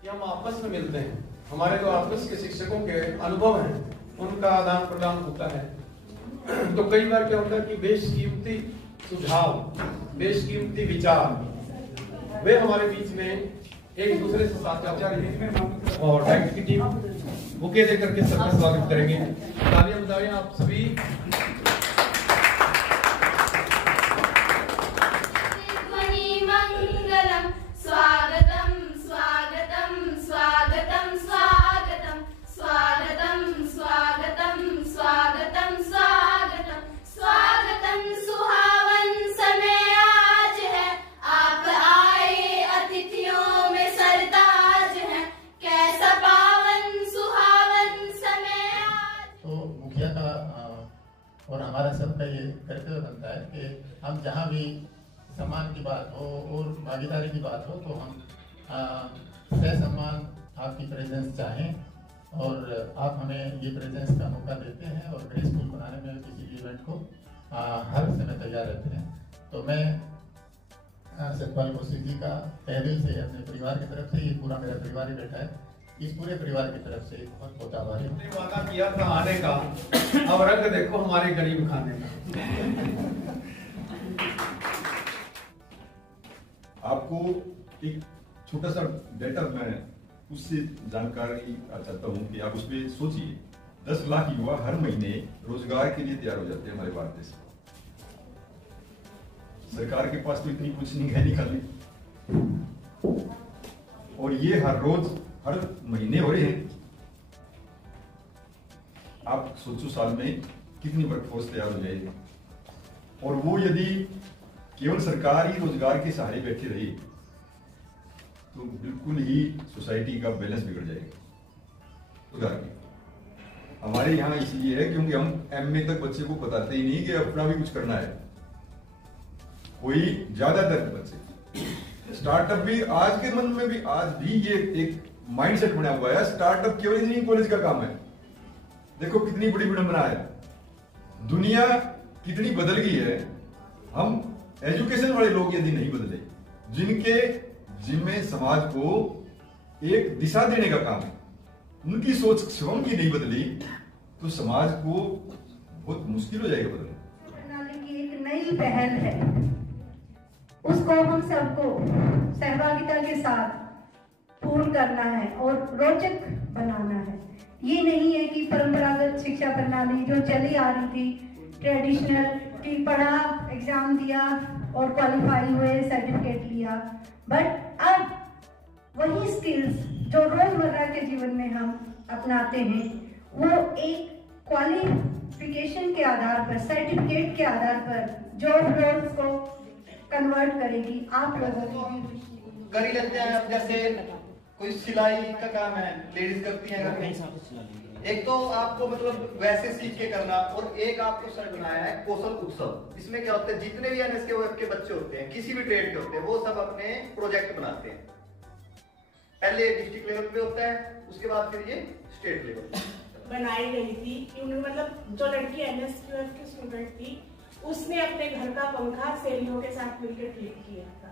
कि हम आपस में मिलते हैं, हमारे जो आपस के शिक्षकों के अनुभव हैं उनका आदान प्रदान होता है। तो कई बार क्या होता है कि बेशकीमती सुझाव, बेशकीमती विचार वे हमारे बीच में एक दूसरे से साझा करेंगे और डायरेक्ट की टीम बुके देकर के सबका स्वागत करेंगे। तालियां बजाएं आप सभी। और हमारा सबका ये कर्तव्य बनता है कि हम जहाँ भी सम्मान की बात हो और भागीदारी की बात हो तो हम ससम्मान आपकी प्रेजेंस चाहें और आप हमें ये प्रेजेंस का मौका देते हैं और ग्रेसफुल बनाने में किसी भी इवेंट को हर समय तैयार रहते हैं। तो मैं सतपाल कौशिक जी का तहदिल से अपने परिवार की तरफ से, ये पूरा मेरा परिवार ही बैठा है, इस पूरे परिवार की तरफ से बहुत बहुत आभारी हूँ। वादा किया था आने का, अब रंग देखो हमारे गरीब खाने का। आपको एक छोटा सा डेटा मैं उससे जानकारी चाहता हूँ कि आप उसमें सोचिए, 10 लाख युवा हर महीने रोजगार के लिए तैयार हो जाते हैं हमारे भारत देश में। सरकार के पास तो इतनी कुछ नहीं है निकालने, और ये हर रोज हर महीने हो रहे हैं। आप सोचो साल में कितनी वर्कफोर्स तैयार हो जाएगी, और वो यदि केवल सरकारी रोजगार के सहारे बैठे रहे तो बिल्कुल ही सोसाइटी का बैलेंस बिगड़ जाएगा। रोजगार हमारे यहाँ इसलिए है क्योंकि हम एमए तक बच्चे को बताते ही नहीं कि अपना भी कुछ करना है। कोई ज्यादातर बच्चे स्टार्टअप भी आज के मन में भी आज भी ये एक माइंडसेट बना हुआ है, स्टार्टअप केवल इंजीनियरिंग कॉलेज का काम है। देखो कितनी बड़ी विडंबना है, दुनिया कितनी बदल गई है। हम एजुकेशन वाले लोग यदि नहीं बदले, जिनमें समाज को एक दिशा देने का काम है, उनकी सोच स्वयं की नहीं बदली तो समाज को बहुत मुश्किल हो जाएगा बदलना। प्रणाली की एक नई पहल है, उसको हम सबको सहभागिता के साथ पूर्ण करना है और रोचक बनाना है। ये नहीं है कि परंपरागत शिक्षा प्रणाली जो चली आ रही थी, ट्रेडिशनल, कि पढ़ा, एग्जाम दिया और क्वालिफाई हुए, सर्टिफिकेट लिया, बट अब वही स्किल्स जो रोजमर्रा के जीवन में हम अपनाते हैं वो एक क्वालिफिकेशन के आधार पर, सर्टिफिकेट के आधार पर जॉब रोल्स को कन्वर्ट करेगी। आप लोगों की कर ही लेते हैं। अब जैसे कोई सिलाई का काम है, लेडीज करती हैं घर में। एक तो आपको मतलब वैसे सीख के करना, और एक आपको सर बनाया है कौशल उत्सव। इसमें क्या होता है, जितने भी एनएसके के बच्चे होते हैं, किसी भी ट्रेड के होते हैं, वो सब अपने प्रोजेक्ट बनाते हैं। पहले डिस्ट्रिक्ट लेवल पे होता है, उसके बाद फिर ये स्टेट लेवल बनाई गई थी। मतलब जो लड़की एनएसक्यूएफ की स्टूडेंट थी, उसने अपने घर का पंखा सहेलियों के साथ मिलकर ठीक किया था,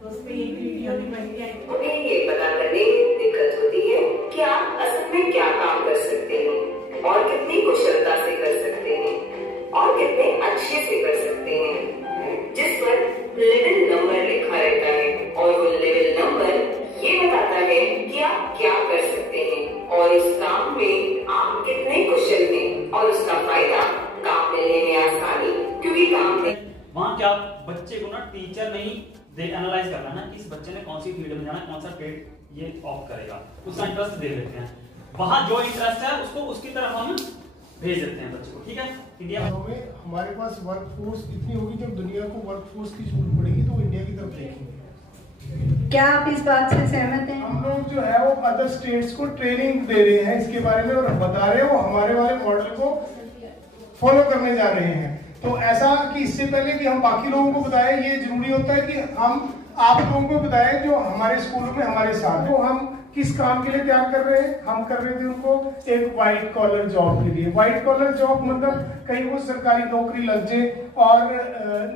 तो उस पे एक वीडियो भी बन गया। उन्हें ये पता करने में दिक्कत होती है कि आप असल में क्या काम कर सकते हैं और कितनी कुशलता से कर सकते हैं और कितने अच्छे से कर सकते हैं, जिस पर लेवल नंबर लिखा रहता है, और वो लेवल नंबर ये बताता है कि आप क्या कर सकते हैं और इस काम में आप है, कौन सा ट्रेड ये ऑप्ट करेगा, उसका इंटरेस्ट दे देते हैं। वहां जो इंटरेस्ट है उसको उसकी तरफ हम भेज देते हैं बच्चे को। ठीक है, इंडिया में हमारे पास वर्क फोर्स इतनी होगी, जब दुनिया को वर्क फोर्स की जरूरत पड़ेगी तो इंडिया की तरफ देखेंगे। क्या आप इस बात से सहमत हैं? हम लोग जो है वो अदर स्टेट्स को ट्रेनिंग दे रहे हैं इसके बारे में, और बता रहे हैं वो हमारे वाले मॉडल को फॉलो करने जा रहे हैं। तो ऐसा कि इससे पहले कि हम बाकी लोगों को बताएं, ये जरूरी होता है कि हम आप लोगों को बताएं जो हमारे स्कूलों में हमारे साथ तो हम किस काम के लिए तैयार कर रहे हैं। हम कर रहे थे उनको एक व्हाइट कॉलर जॉब के लिए। व्हाइट कॉलर जॉब मतलब कहीं वो सरकारी नौकरी लग जाए, और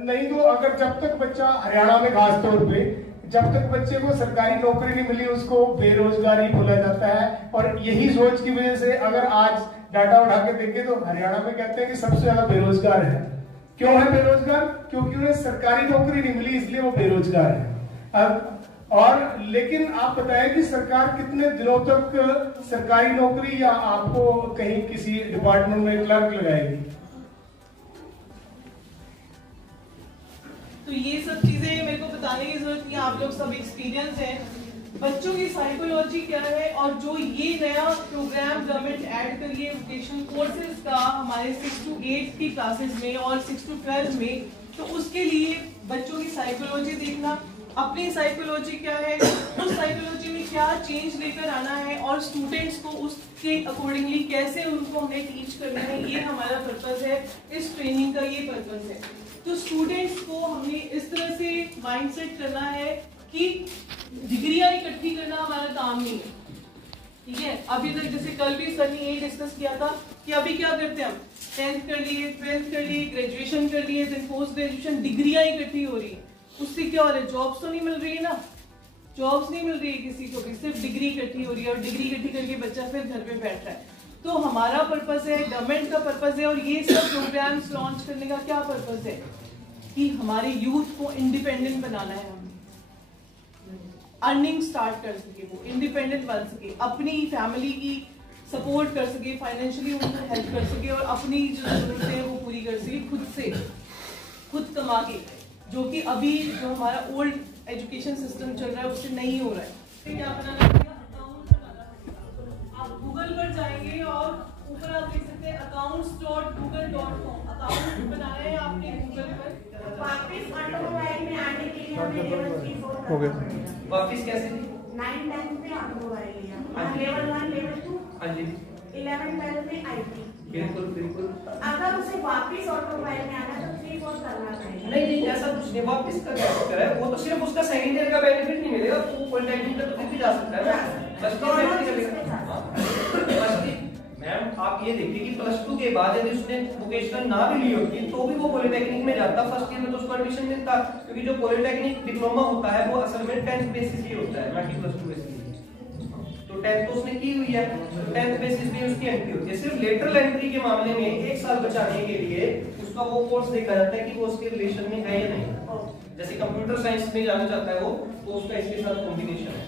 नहीं तो अगर जब तक बच्चा हरियाणा में खास तौर पे जब तक बच्चे को सरकारी नौकरी नहीं मिली उसको बेरोजगारी बोला जाता है। और यही सोच की वजह से अगर आज डाटा उठा के देखें तो हरियाणा में कहते हैं कि सबसे ज्यादा बेरोजगार है। क्यों है बेरोजगार? क्योंकि उन्हें सरकारी नौकरी नहीं मिली, इसलिए वो बेरोजगार है। अब और लेकिन आप बताएं कि सरकार कितने दिनों तक सरकारी नौकरी या आपको कहीं किसी डिपार्टमेंट में क्लर्क लगाएगी? तो ये सब चीजें मेरे को बताने की जरूरत नहीं है, आप लोग सब एक्सपीरियंस हैं। बच्चों की साइकोलॉजी क्या है, और जो ये नया प्रोग्राम गवर्नमेंट ऐड करी है वोकेशनल कोर्सेज का हमारे 6 to 8 की क्लासेस में और 6 to 12 में, तो उसके लिए बच्चों की साइकोलॉजी देखना, अपनी साइकोलॉजी क्या है, उस साइकोलॉजी में क्या चेंज लेकर आना है, और स्टूडेंट्स को उसके अकॉर्डिंगली कैसे उनको हमें टीच करना है, ये हमारा पर्पस है। इस ट्रेनिंग का ये पर्पस है। तो स्टूडेंट्स को हमने इस तरह से माइंडसेट करना है कि डिग्रियां इकट्ठी करना हमारा काम नहीं है। ठीक है, अभी तक जैसे कल भी सर ने यही डिस्कस किया था कि अभी क्या करते हैं हम 10th कर लिए, 12th कर लिए, ग्रेजुएशन कर लिए, देन पोस्ट ग्रेजुएशन, डिग्रियां इकट्ठी हो रही है। उससे क्या हो रहा है? जॉब्स तो नहीं मिल रही है ना, जॉब्स नहीं मिल रही है किसी को भी, सिर्फ डिग्री इकट्ठी हो रही है, और डिग्री इकट्ठी करके बच्चा फिर घर पे बैठ रहा है। तो हमारा पर्पस है, गवर्नमेंट का पर्पस है, और ये सब प्रोग्राम्स लॉन्च करने का क्या पर्पस है कि हमारे यूथ को इंडिपेंडेंट बनाना है। हमें अर्निंग स्टार्ट कर सके, वो इंडिपेंडेंट बन सके, अपनी फैमिली की सपोर्ट कर सके, फाइनेंशियली उनको हेल्प कर सके, और अपनी जो जरूरतें हैं वो पूरी कर सके खुद से, खुद कमा के, जो कि अभी जो हमारा ओल्ड एजुकेशन सिस्टम चल रहा है उससे नहीं हो रहा है। क्या बनाना पड़ेगा? अकाउंट बनाना पड़ेगा। आप गूगल पर जाएंगे और ऊपर आप देख सकते हैं accounts.google.com, अकाउंट बनाना है आपने गूगल पर। वापस ऑटोमोबाइल में आने के लिए हमें लेवल 3 हो गया। वापस कैसे? 9 10 में ऑटोमोबाइल लिया, लेवल 1 लेवल 2, हाँ जी, 11 12 में आईटी। बिल्कुल बिल्कुल। अगर उसे वापस ऑटोमोबाइल में आना तो 3 4 करना चाहिए। नहीं ऐसा कुछ नहीं, वापस का क्या चक्कर है, वो तो सिर्फ उसका सेकंड ईयर का बेनिफिट नहीं मिलेगा, वो पॉलिटेक्निक में तो फिर भी जा सकता है। बस तो मैम आप ये देखिए कि +2 के बाद यदि उसने वोकेशनल ना भी ली होती तो भी वो पॉलिटेक्निक में जाता, फर्स्ट ईयर में तो उसको एडमिशन मिलता, क्योंकि जो पॉलिटेक्निक डिप्लोमा होता है वो असल में 10th बेसिस ही होता है, ना कि +2 बेसिस। तो 10th तो उसने की हुई है, तो 10th बेसिस पे उसकी एंट्री होती है। सिर्फ लेटरल एंट्री के मामले में 1 साल बचाने के लिए उसका वो कोर्स देखा जाता है कि वो उसके रिलेशन में है या नहीं। जैसे कंप्यूटर साइंस में जाना चाहता है वो, तो उसका इसके साथ कॉम्बिनेशन है।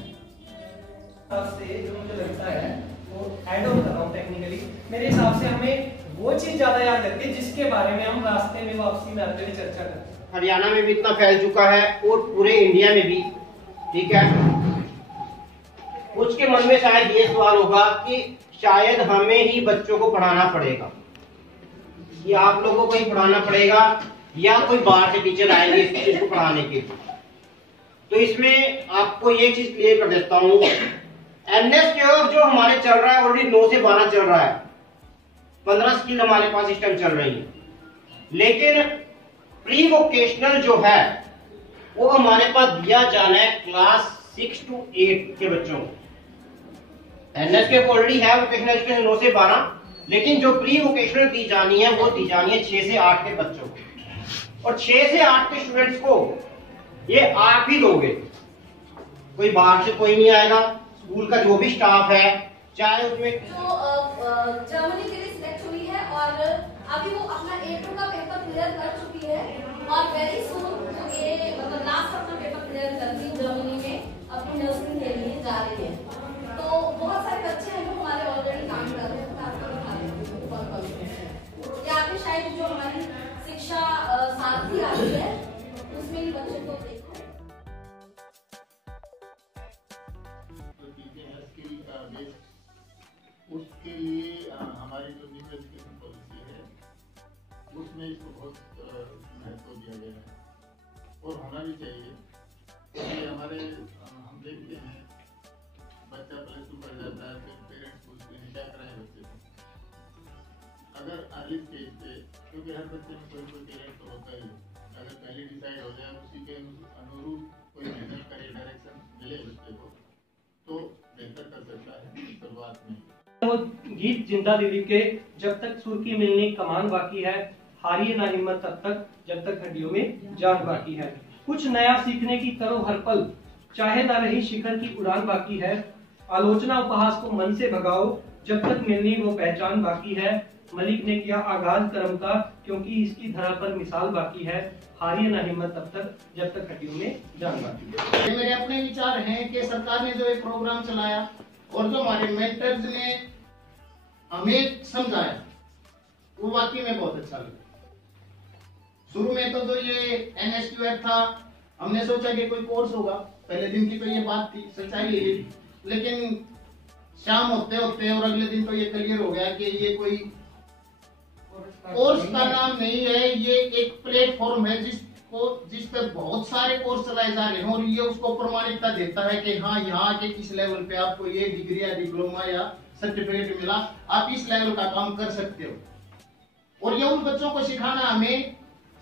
से जो मुझे लगता है वो ऐड ऑन कर रहा हूं टेक्निकली, मेरे हिसाब से हमें वो चीज ज्यादा याद रखती है जिसके बारे में हम रास्ते में वापसी में आते हुए चर्चा करते हैं। हरियाणा में भी इतना फैल चुका है और पूरे इंडिया में भी, ठीक है। उसके मन में शायद ये सवाल होगा कि शायद हमें ही बच्चों को पढ़ाना पड़ेगा, कि आप लोगों को ही पढ़ाना पड़ेगा, या कोई बाहर से टीचर आएंगे इस चीज को पढ़ाने के लिए। तो इसमें आपको ये चीज क्लियर कर देता हूँ, NSQF जो हमारे चल रहा है ऑलरेडी 9 से 12 चल रहा है, 15 स्किल हमारे पास इस टाइम चल रही है। लेकिन प्री वोकेशनल जो है वो हमारे पास दिया जाना है क्लास 6 to 8 के बच्चों को। NSQF ऑलरेडी है वोकेशनल एजुकेशन 9 से 12, लेकिन जो प्री वोकेशनल दी जानी है वो दी जानी है 6 से 8 के बच्चों को। और 6 से 8 के स्टूडेंट्स को ये आप ही दोगे, कोई बाहर से कोई नहीं आएगा। स्कूल का जो भी स्टाफ है, चाहे उसमें जो जर्मनी के लिए सिलेक्ट हुई है और अभी वो अपना A2 का पेपर क्लियर कर चुकी है, और वेरी सून ये मतलब लास्ट अपना पेपर क्लियर करके जर्मनी में अपनी नर्सिंग के लिए जा रही है। तो बहुत सारे बच्चे हैं जो हमारे ऑलरेडी काम कर रहे हैं, या फिर शायद जो हमारी शिक्षा साथी आती है उसमें ही बच्चे को देखो। उसके लिए हमारी जो न्यू एजुकेशन पॉलिसी है उसमें इसको बहुत महत्व दिया गया है और होना भी चाहिए, क्योंकि हमारे हम देखते हैं बच्चा प्लस 2 कर जाता है, फिर पेरेंट्स पूछते हैं क्या कराएं बच्चे को। अगर अर्ली स्टेज पे, क्योंकि हर बच्चे में कोई कोई टैलेंट तो होता ही, अगर पहले डिसाइड हो जाए उसी के अनुरूप कोई मेहनत करे, डायरेक्शन मिले बच्चे को, तो बेहतर कर सकता है शुरुआत में। वो गीत जिंदा दिली के जब तक सुर की मिलनी कमान बाकी है, हारिए ना हिम्मत तब तक जब तक हड्डियों में जान बाकी है। कुछ नया सीखने की करो हर पल, चाहे ना रही शिखर की उड़ान बाकी है। आलोचना उपहास को मन से भगाओ, जब तक मिलनी वो पहचान बाकी है। मलिक ने किया आगाज कर्म का, क्योंकि इसकी धरा पर मिसाल बाकी है। हारिए ना हिम्मत तब तक जब तक हड्डियों में जान बाकी है। ये मेरे अपने विचार हैं कि सरकार ने जो एक प्रोग्राम चलाया और जो हमारे मेंटर्स ने हमें समझाया वो वाकई में बहुत अच्छा लगा। शुरू में तो जो ये NSQF था, हमने सोचा कि कोई कोर्स होगा, पहले दिन की तो ये बात थी, सच्चाई है ये, लेकिन शाम होते होते और अगले दिन तो ये क्लियर हो गया कि ये कोई कोर्स का नाम नहीं है, ये एक प्लेटफॉर्म है जिस पर बहुत सारे कोर्स चलाए जा रहे हैं और ये उसको प्रमाणिकता देता है कि हाँ यहाँ के किस लेवल पे आपको ये डिग्री या डिप्लोमा या सर्टिफिकेट मिला, आप इस लेवल का काम कर सकते हो। और ये उन बच्चों को सिखाना, हमें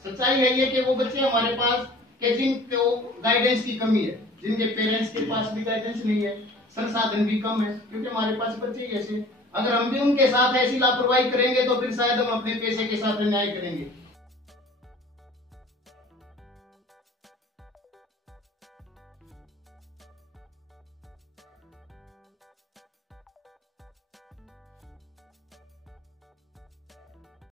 सच्चाई है ये कि वो बच्चे हमारे पास के जिनको गाइडेंस की कमी है, जिनके पेरेंट्स के पास भी गाइडेंस नहीं है, संसाधन भी कम है, क्योंकि हमारे पास बच्चे ही ऐसे, अगर हम भी उनके साथ ऐसी लापरवाही करेंगे तो फिर शायद हम अपने पैसे के साथ अन्याय करेंगे।